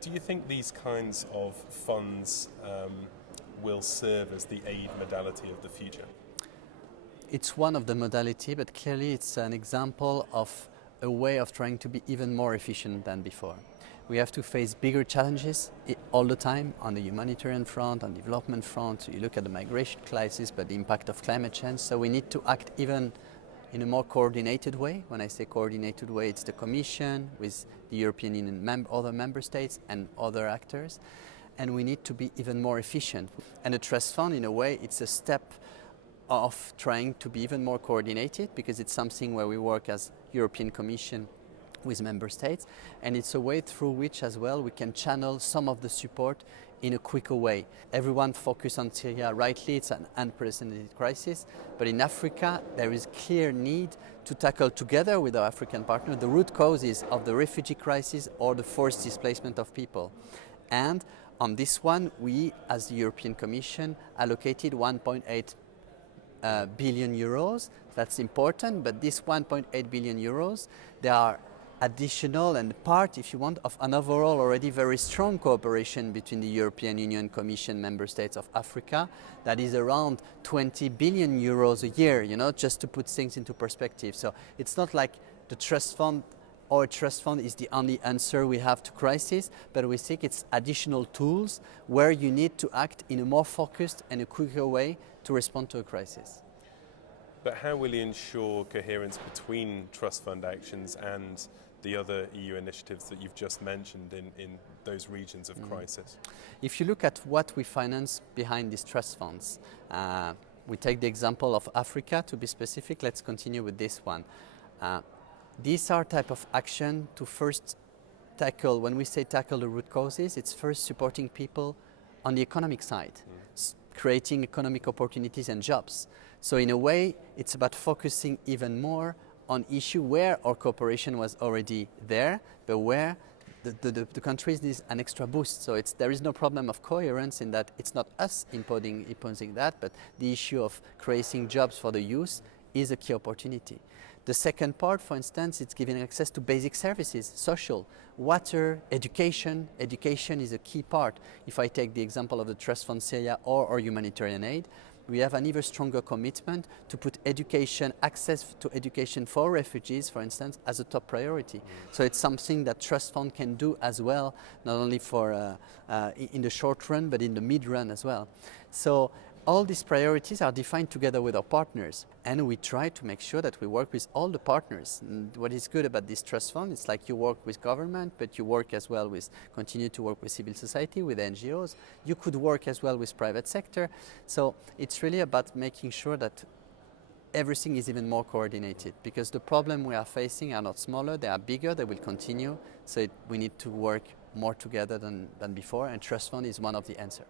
Do you think these kinds of funds will serve as the aid modality of the future? It's one of the modalities, but clearly it's an example of a way of trying to be even more efficient than before. We have to face bigger challenges all the time on the humanitarian front, on the development front. You look at the migration crisis, but the impact of climate change. So we need to act even in a more coordinated way. When I say coordinated way, it's the Commission with the European Union, other member states and other actors. And we need to be even more efficient. And the Trust Fund, in a way, it's a step of trying to be even more coordinated, because it's something where we work as European Commission with member states, and it's a way through which as well we can channel some of the support in a quicker way. Everyone focused on Syria, rightly, it's an unprecedented crisis, but in Africa there is clear need to tackle together with our African partner the root causes of the refugee crisis or the forced displacement of people. And on this one, we as the European Commission allocated 1.8 billion euros. That's important, but this 1.8 billion euros, they are additional and part, if you want, of an overall already very strong cooperation between the European Union, Commission, member states of Africa, that is around 20 billion euros a year, just to put things into perspective. So it's not like the Trust Fund or Trust Fund is the only answer we have to crisis, but we think it's additional tools where you need to act in a more focused and a quicker way to respond to a crisis. But how will you ensure coherence between Trust Fund actions and the other EU initiatives that you've just mentioned in those regions of crisis? If you look at what we finance behind these trust funds, we take the example of Africa to be specific. Let's continue with this one. These are type of action to first tackle, when we say tackle the root causes, it's first supporting people on the economic side, creating economic opportunities and jobs. So in a way, it's about focusing even more on issue where our cooperation was already there, but where the countries need an extra boost. So there is no problem of coherence in that it's not us imposing that, but the issue of creating jobs for the youth is a key opportunity. The second part, for instance, it's giving access to basic services, social, water, education. Education is a key part. If I take the example of the Trust Fund Syria or humanitarian aid, we have an even stronger commitment to put education, access to education for refugees, for instance, as a top priority. So it's something that Trust Fund can do as well, not only for in the short run, but in the mid run as well. So all these priorities are defined together with our partners, and we try to make sure that we work with all the partners. And what is good about this trust fund, it's like you work with government, but you work as well with, continue to work with civil society, with NGOs. You could work as well with private sector. So it's really about making sure that everything is even more coordinated, because the problem we are facing are not smaller, they are bigger, they will continue. So we need to work more together than before, and trust fund is one of the answers.